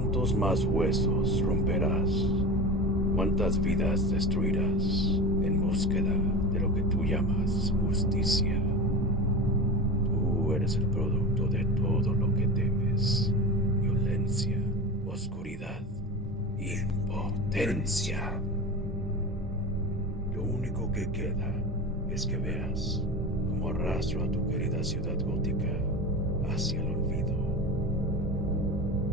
¿Cuántos más huesos romperás? ¿Cuántas vidas destruirás en búsqueda de lo que tú llamas justicia? Tú eres el producto de todo lo que temes. Violencia, oscuridad, impotencia. Lo único que queda es que veas cómo arrastro a tu querida ciudad gótica hacia el olvido.